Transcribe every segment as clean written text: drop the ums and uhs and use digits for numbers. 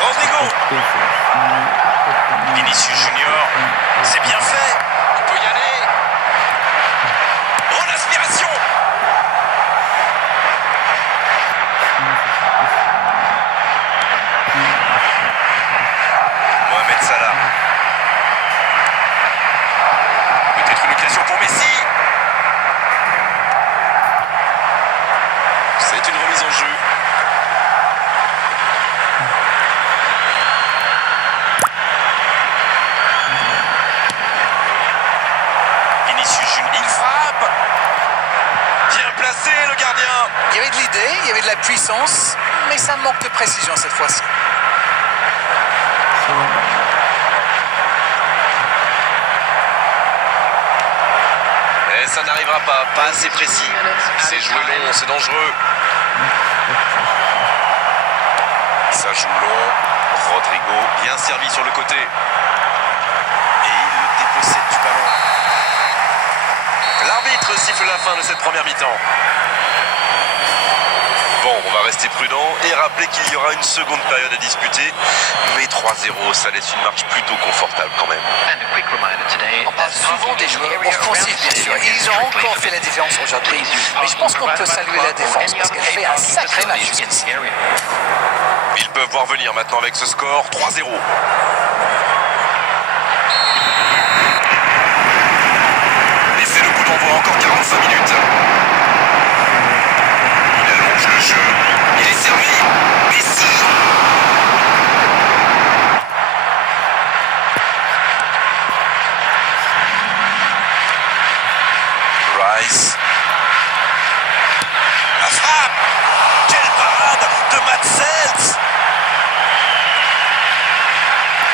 Rodrigo. Vinicius Junior. C'est bien fait. Il peut y aller. Oh, l'aspiration. Mohamed Salah. Peut-être une occasion pour Messi. C'est une remise en jeu. Vinicius Junior. Il frappe. Bien placé le gardien. Il y avait de l'idée, il y avait de la puissance, mais ça manque de précision cette fois-ci. Et ça n'arrivera pas assez précis. C'est joué long, c'est dangereux. Ça joue long. Rodrigo, bien servi sur le côté. Et il dépossède du ballon. L'arbitre siffle la fin de cette première mi-temps. Bon, on va rester prudent et rappeler qu'il y aura une seconde période à disputer. Mais 3-0, ça laisse une marche plutôt confortable quand même. On parle souvent des joueurs offensifs, bien sûr. Ils ont encore fait la différence aujourd'hui. Mais je pense qu'on peut saluer la défense parce qu'elle fait un sacré match jusqu'ici. Ils peuvent voir venir maintenant avec ce score 3-0. Et c'est le coup d'envoi, encore 45 minutes. Il allonge le jeu. Il est servi. Messi. Rice. La frappe. Quelle parade de Mats Hummels.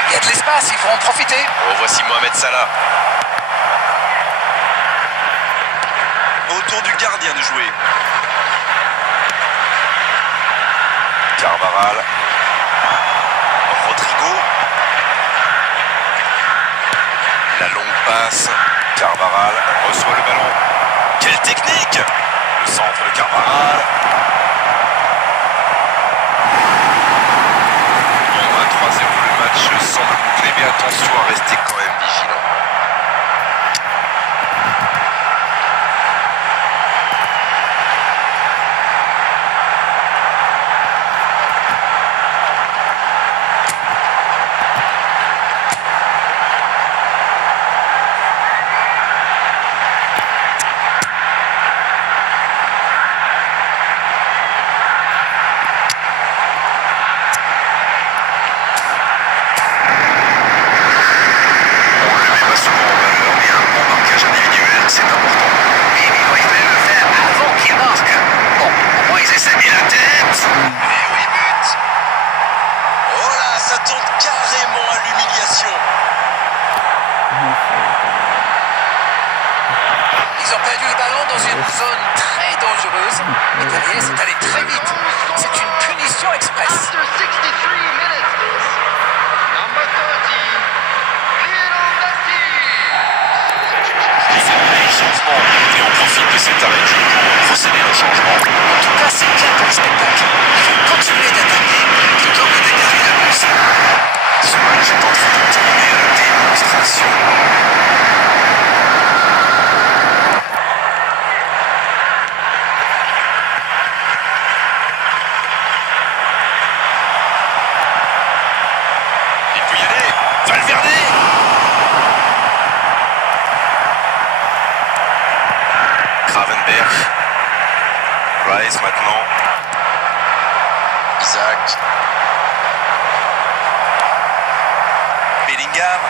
Il y a de l'espace, il faut en profiter. Oh, voici Mohamed Salah. Autour du gardien de jouer. Carvajal. Rodrigo. La longue passe. Carvajal reçoit le ballon. Quelle technique! Le centre de Carvajal. Bon, 3-0, le match semble bouclé, mais attention à rester quand même vigilant. Carrément à l'humiliation. Ils ont perdu le ballon dans une zone très dangereuse. Et derrière, c'est allé très vite. C'est une punition express. Changement. Et on profite de cet arrêt de jeu pour procéder à un changement. En tout cas, c'est bien pour le spectacle. Ils vont continuer d'attaquer plutôt que d'égarer la course. Ce match est en train de tourner à la démonstration. Il peut y aller. Valverde. Gravenberch. Rice maintenant. Isaac. Bellingham.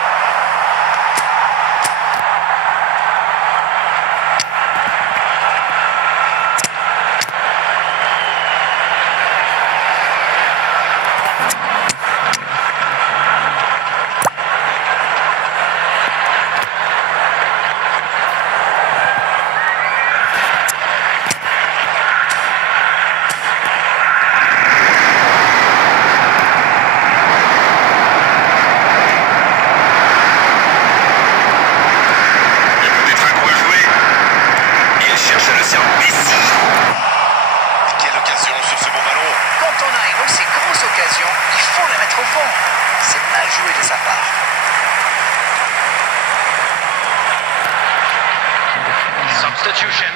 Substitution.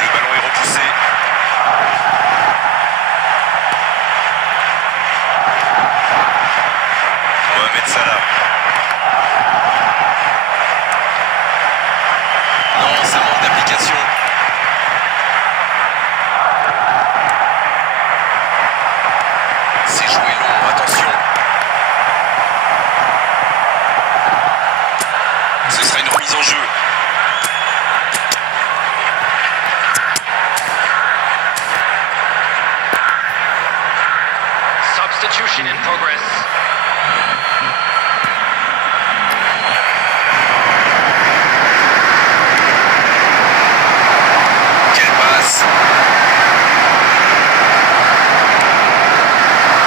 Le ballon est repoussé. Mohamed Salah. Non, ça manque d'application. C'est joué long, attention. Ce sera une remise en jeu. Substitution in progress. Quelle passe!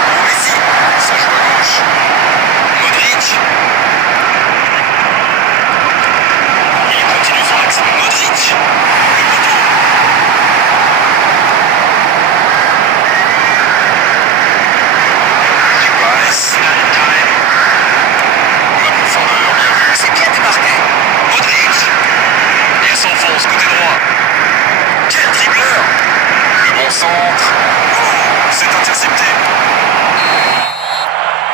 Oh, Messi, ça joue à gauche. Modric. Il continue son axe. Modric. Le poteau. Suarez. La profondeur, bien vu. C'est bien démarqué. Modric. Il s'enfonce côté droit. Quel dribbleur! Le bon centre. Oh, c'est intercepté.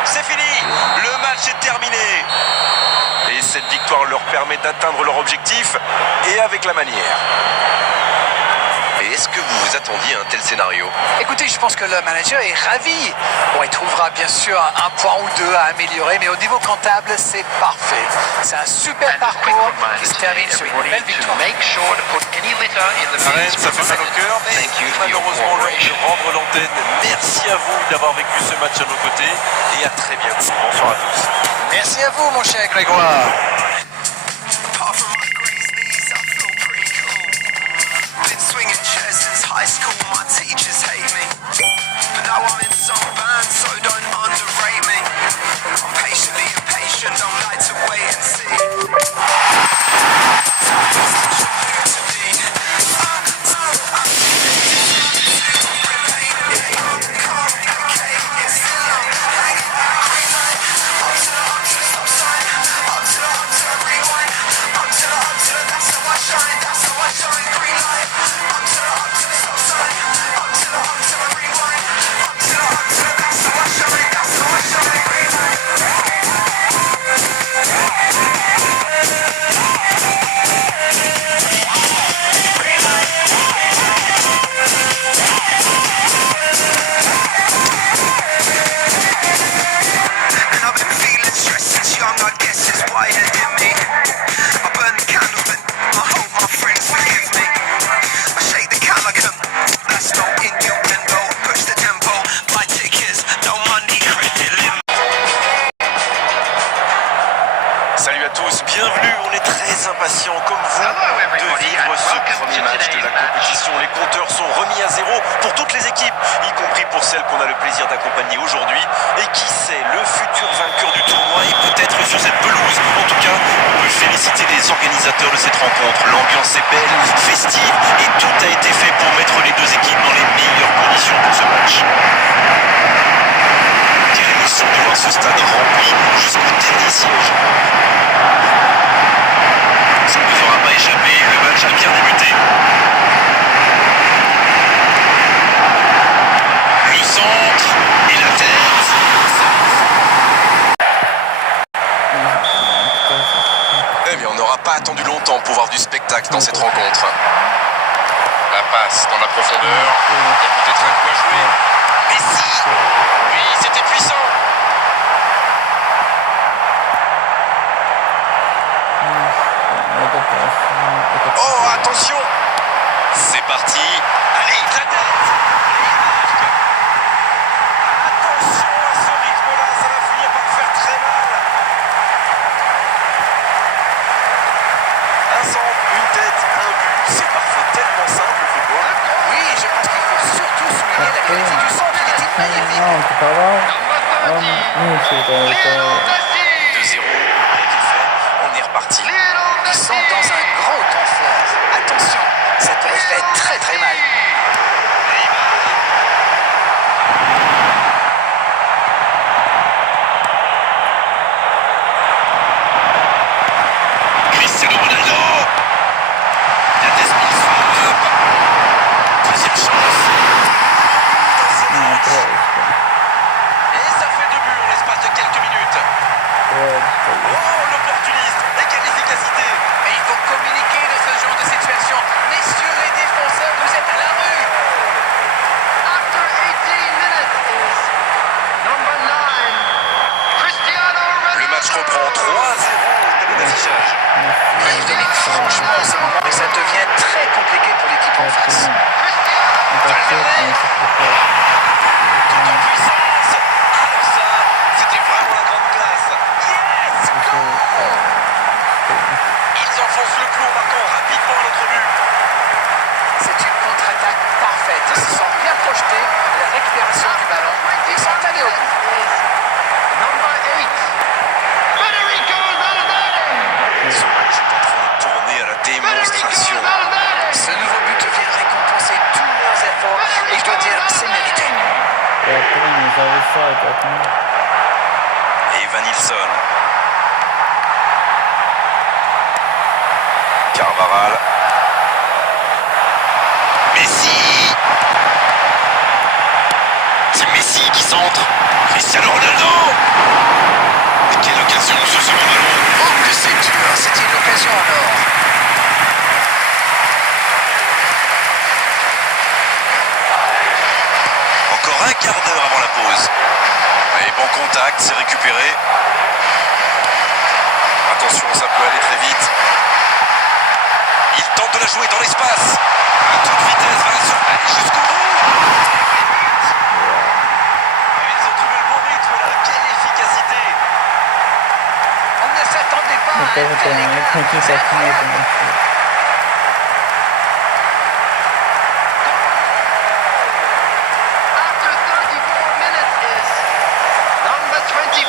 C'est fini. Le match est terminé. Et cette victoire leur permet d'atteindre leur objectif et avec la manière. Et est-ce que vous vous attendiez à un tel scénario? Écoutez, je pense que le manager est ravi. Bon, il trouvera bien sûr un point ou deux à améliorer, mais au niveau comptable, c'est parfait. C'est un super And a quick parcours reminder qui se today, termine sur une everybody, belle to victoire. make sure to put any litter in the Arène, bins ça fait mal au provided. cœur, mais Thank you for your malheureusement l'heure cooperation. de rendre l'antenne. Merci à vous d'avoir vécu ce match à nos côtés et à très bientôt. Bonsoir à tous. Merci à vous, mon cher Grégoire. Apart from my great knees, I feel pretty cool. Been swinging chairs since high school, my teachers hate me. But now I'm in some band, so don't underrate me. I'm patiently impatient, don't like to wait and see. So what's the truth to me? Complicate, it's the long hanging green line. Up to the stop sign, up to the rewind. Up to the, that's how I shine, green light. Up to the stop sign, up to the rewind. Up to the, that's how I shine, green light. And I've been feeling stressed since young, I guess it's wired in me. I burn the candles, but I hope my friends forgive me. I shake the calico, that's no innuendo. Push the tempo, buy tickets, no money, credit limit. Salut à tous, bienvenue, on est très impatients comme vous de vivre ce premier match de la compétition. Les compteurs sont remis à zéro pour toutes les équipes, y compris pour celles qu'on a le plaisir d'accompagner aujourd'hui. Et qui sait, le futur vainqueur du tournoi est peut-être sur cette pelouse. En tout cas, on peut féliciter les organisateurs de cette rencontre. L'ambiance est belle, festive et tout a été fait pour mettre les deux équipes dans les meilleures conditions pour ce match. Quelle émotion de voir ce stade rempli jusqu'au dernier siège. Ça ne nous aura pas échappé, le match a bien débuté. Le centre et la tête. Eh bien, on n'aura pas attendu longtemps pour voir du spectacle dans cette rencontre. La passe dans la profondeur. Il y a peut-être un coup à jouer. Messi. Oui, c'était puissant. Oh, attention. C'est parti. Allez, la tête. Attention à ce rythme-là, ça va finir par faire très mal. Un centre, une tête, un but. C'est parfois tellement simple le football. Oui, je pense qu'il faut surtout souligner la qualité du centre. Il était magnifique. Non, c'est pas grave. Number 13, Nous, c'est Lionel Messi. 2-0, rien qui fait, on est reparti. Lionel Ils sont Messi. dans un grand temps fort. Attention, ça peut être très très mal. Et ça fait 2 buts en l'espace de quelques minutes. Oh, l'opportuniste. Et quelle efficacité. Et il faut communiquer de ce genre de situation. Messieurs les défenseurs, vous êtes à la rue. After 18 minutes is number 9, Cristiano Ronaldo. Le match reprend 3-0 au tableau d'affichage. Yves Dominique, franchement, en ce moment, mais ça devient très compliqué pour l'équipe en face. Tout en puissance. Alors ça, c'était vraiment la grande classe. Yes, goal. Ils enfoncent le clou en marquant rapidement un autre but. C'est une contre-attaque parfaite. Ils se sont bien projetés à la récupération du ballon et ils sont allés au bout. Number 8, Federico Valverde. Ce match est en train de tourner à la démonstration. Ce nouveau but vient récompenser tous leurs efforts et je dois dire, c'est mérité. Et Van Nilsson. Carvajal. Messi. C'est Messi qui centre. Cristiano Ronaldo. Et quelle occasion sur ce ballon. Oh, que c'est dur. C'était une occasion en or. Encore un quart d'heure avant la pause. Et bon contact, c'est récupéré. Attention, ça peut aller très vite. Il tente de la jouer dans l'espace. À toute vitesse, va la aller jusqu'au bout. Ils ont trouvé le bon rythme là. Quelle efficacité. On ne s'attendait pas à un tel écart. C'est incroyable. After 34 minutes is number 25,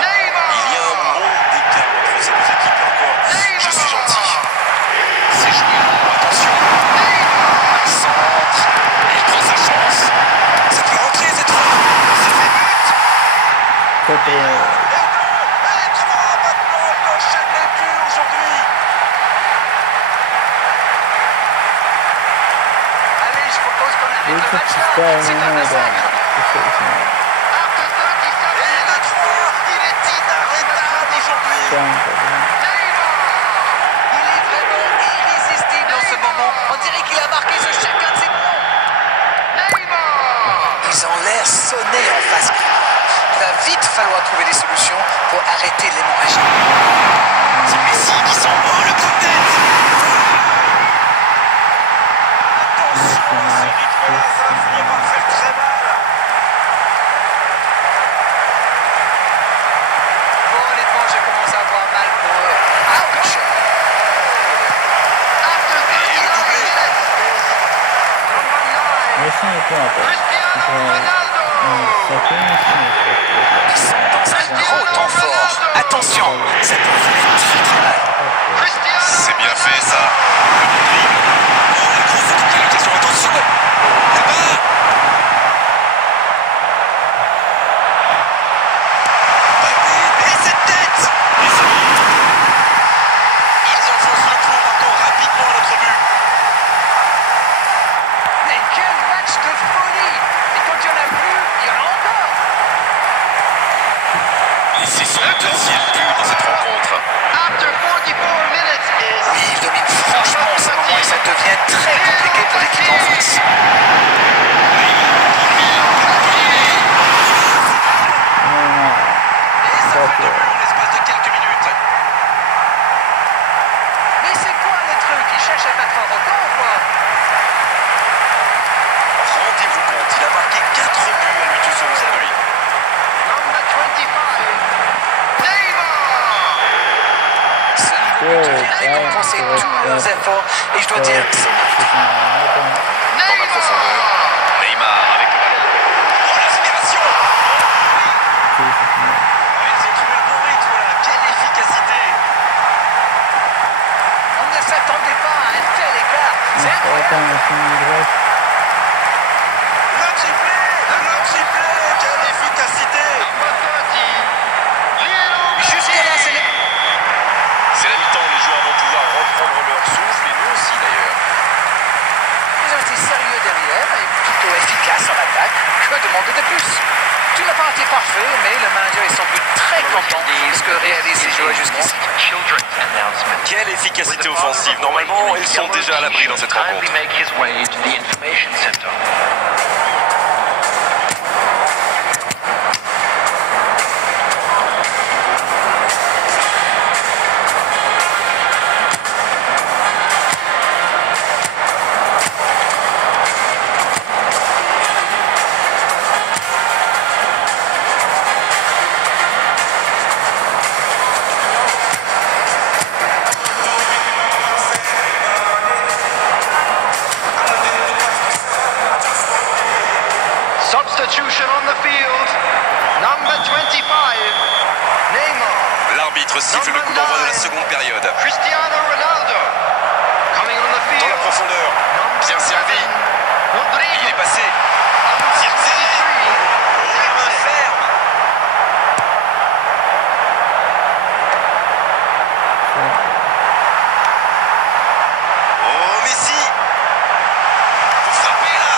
Neymar. Il y a un monde d'écart entre ces deux équipes et encore. Je suis gentil. C'est joué. Attention. Il centre. Il prend sa chance. Ça peut rentrer cette frappe. Ça fait but. Et trois maintenant. Il enchaîne les buts aujourd'hui. Allez, je propose qu'on arrête le match là. C'est un massacre. After 37 Et le 3. Il est inarrêtable aujourd'hui. Il est vraiment irrésistible en ce moment. On dirait qu'il a marqué sur chacun de ses points. Neymar. Ils ont l'air sonnés en face. Il va vite falloir trouver des solutions pour arrêter l'hémorragie. C'est Messi qui s'envole, le coup de tête. Attention à ce rythme-là, ça va finir par faire très mal. Bon, honnêtement, je commence à avoir mal pour eux. Ouch! After 39 Et le doublé. minutes is number 9, Cristiano Ronaldo. Ils sont dans un gros temps fort. Attention, ça peut faire très très mal. Cristiano C'est bien fait ça. Le bon dribble. Oh la grosse occasion, attention. Là-bas. Mbappé. Et cette tête. Et c'est bon. Ils enfoncent le clou en marquant rapidement un autre but. Mais quel match de folie! Et quand il n'y en a plus, il y en a encore! Et c'est son deuxième but dans cette rencontre. After 44 minutes is Oui, il domine franchement en ce moment et ça devient très compliqué pour l'équipe en face. Et ça fait 2 buts en l'espace de quelques minutes. Mais c'est quoi le truc? Il cherche à battre un record ou quoi? Rendez-vous compte, il a marqué 4 buts à lui tout seul aujourd'hui. number 25, Neymar. Ce nouveau but vient récompenser tous leurs efforts et je dois dire, c'est mérité. Dans la profondeur. Neymar avec le ballon. Oh l'accélération. Ils ont trouvé le bon rythme là. Quelle efficacité. On ne s'attendait pas à un tel écart. C'est incroyable. Le triplé. Quelle efficacité. Number 30, Lionel Jusqu'à là, c'est le... C'est la mi-temps, les joueurs vont pouvoir reprendre leur souffle et nous aussi d'ailleurs. Ils ont été sérieux derrière et plutôt efficaces en attaque. demander de plus. Tout n'a pas été parfait, mais le manager est sans doute très content de ce que réalisent les joueurs jusqu'ici. Quelle efficacité offensive. Normalement, ils sont déjà à l'abri dans cette rencontre. Substitution on the field. Number 25, Neymar. L'arbitre siffle le coup d'envoi de la seconde période. Cristiano Ronaldo. Coming on the Dans field. la profondeur. Bien servi. Il Rodrigo. est passé. Zirkzee. Main ferme. Oh, Messi. Vous frappez là.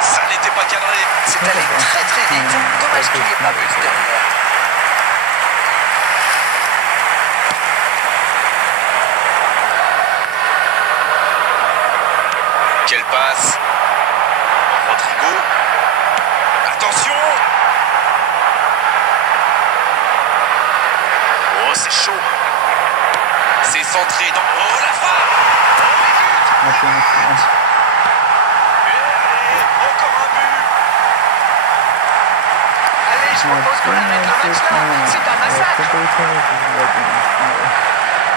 Ça n'était pas cadré. C'est allé très très vite. Dommage qu'il n'y ait pas but derrière. Quelle passe. Rodrigo. Attention. Oh, c'est chaud. C'est centré dans... Oh, la frappe. Oh, les buts. Et encore un but. Allez, je propose qu'on arrête le match là. C'est un massacre.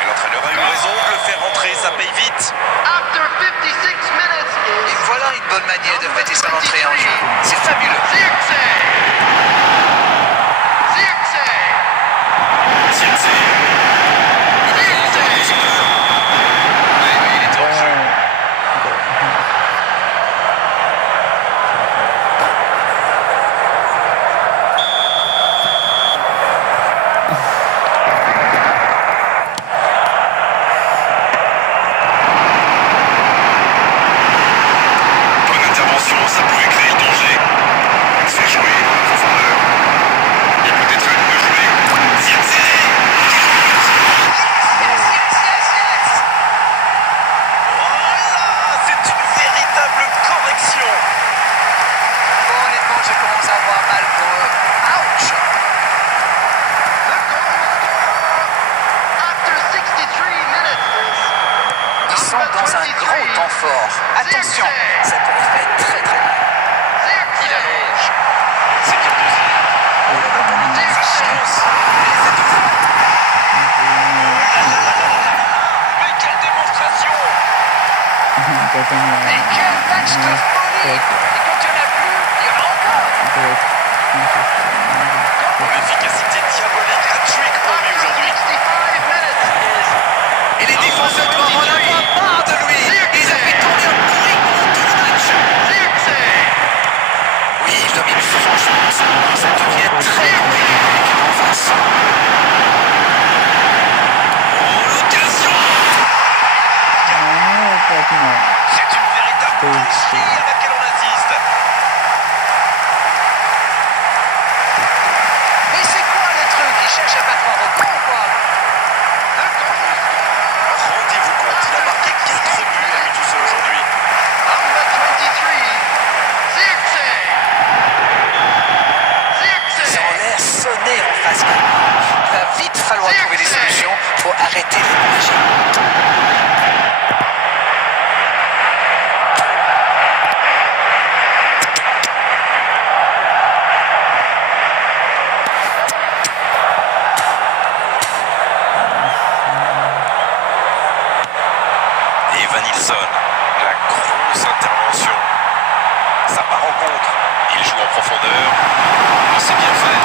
Et l'entraîneur a eu raison de le faire rentrer, ça paye vite. After 56 minutes Et is voilà une bonne manière de fêter son entrée en jeu. C'est fabuleux. Zirkzee. Zirkzee. Zirkzee. Zirkzee. Oui, il était en jeu. Bonne intervention, ça pouvait créer le danger. C'est joué, profondeur. Il y a peut-être un peu joué. Zirkzee. Voilà, c'est une véritable correction. Bon, honnêtement, je commence à avoir mal pour eux. Ouch! The goal scorer after 63 minutes is Ils sont dans un gros temps fort. Attention, ça pourrait faire très très mal. Il allonge. C'est bien dosé. Sa chance. Et cette fois. Mais quelle démonstration. Et quel match de folie! Et quand il n'y en a plus, il y en a encore! L'efficacité diabolique, hat-trick pour lui aujourd'hui. 65 minutes is Et les défenseurs doivent en avoir marre de lui! Ils avaient tourné en bourrique pendant tout le match! Zirkzee. Oui, je dois bien franchement, ça devient très compliqué pour l'équipe en face. Oh, l'occasion. C'est une véritable boucherie à laquelle on assiste. Mais c'est quoi le truc? Ils cherchent à battre un record ou quoi? Rendez-vous compte, il a marqué 4 buts à lui tout seul aujourd'hui. Number 23, Zirkzee. Ils ont Zirkzee. l'air sonnés en face maintenant. Il va vite falloir trouver des solutions pour arrêter les magie. Et Van Nilsson, la grosse intervention. Ça part en contre. Il joue en profondeur. Oh, c'est bien fait.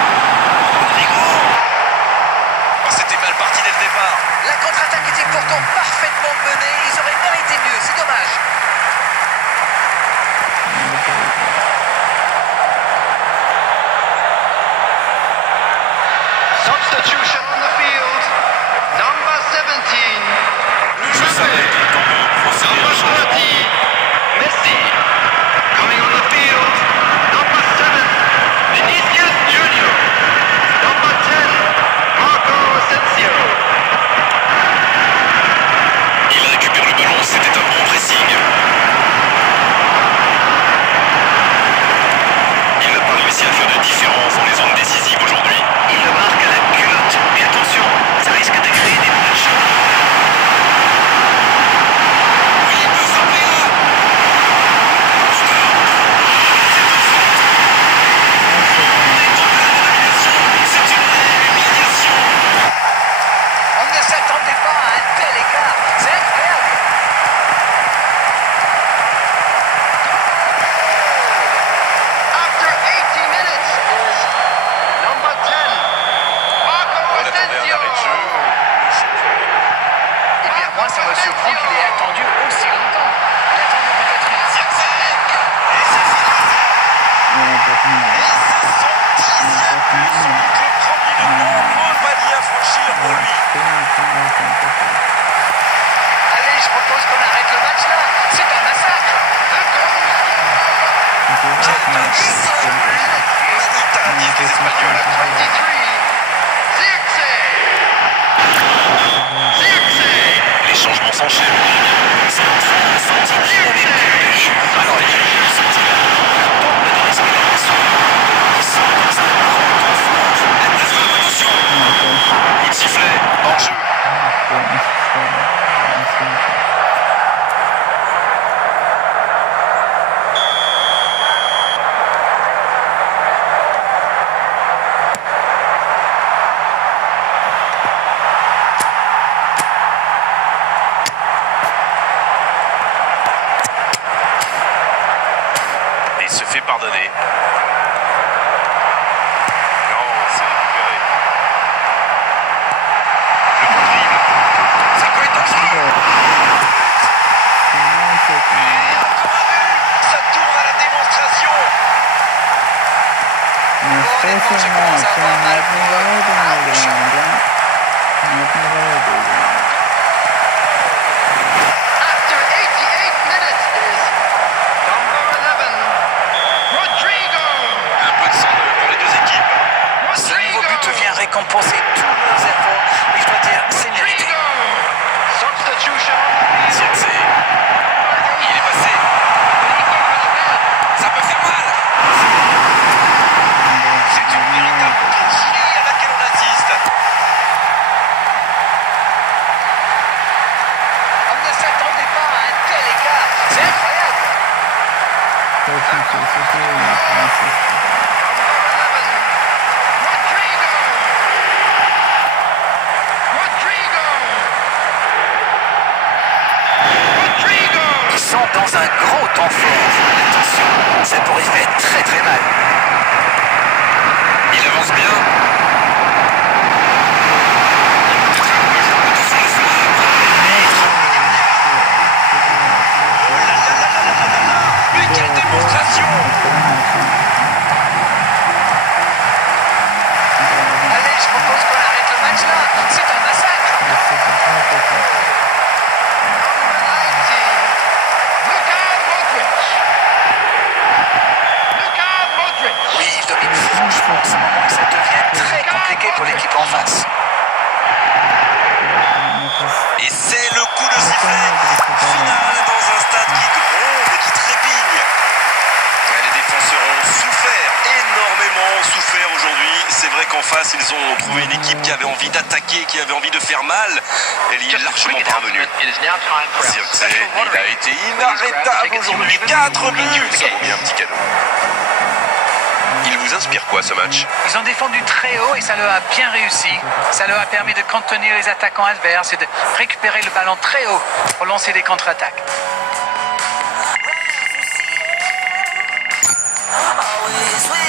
Rodrigo. Oh, c'était mal parti dès le départ. La contre-attaque était pourtant parfaitement menée. Ils auraient mérité mieux. C'est dommage. Substitution on the field. Number 17, Je savais quand même procéder à un number changement. 30, Messi. Coming on the field. Number propose qu'on arrête le match là. C'est un massacre. Manita, disent les Espagnols. 23. Zirkzee. Les changements s'enchaînent. Coup de sifflet, hors jeu. Et il se fait pardonner. Non, c'est récupéré. Le bon dribble. Ça peut être dangereux. Et encore un but. Ça tourne à la démonstration. Honnêtement, je commence à avoir mal pour le champ. After 88 minutes is number 11, Rodrigo. Un peu de sang pour les deux équipes. Ce nouveau but vient récompenser tous nos efforts. Et je dois dire, c'est mérité. Substitution. Zirkzee. Il est passé. Ça peut faire mal. C'est une véritable boucherie à laquelle on assiste. On ne s'attendait pas à un tel écart. C'est incroyable. Ils sont dans un gros temps fort. Attention, ça pourrait faire très très mal. Il avance bien. Mais quelle démonstration! Allez, je propose qu'on arrête le match là. C'est un massacre. Oui, je domine franchement en ce moment que ça devient très compliqué pour l'équipe en face. Et c'est le coup de sifflet final dans un stade qui gronde et qui trépigne. Ouais, les défenseurs ont souffert, énormément souffert aujourd'hui. C'est vrai qu'en face, ils ont trouvé une équipe qui avait envie d'attaquer, qui avait envie de faire mal. Elle y est largement parvenue. Zirkzee, il a été inarrêtable aujourd'hui. 4 buts, ça vaut bien un petit cadeau. Il vous inspire quoi ce match? Ils ont défendu très haut et ça leur a bien réussi. Ça leur a permis de contenir les attaquants adverses et de récupérer le ballon très haut pour lancer des contre-attaques. Always with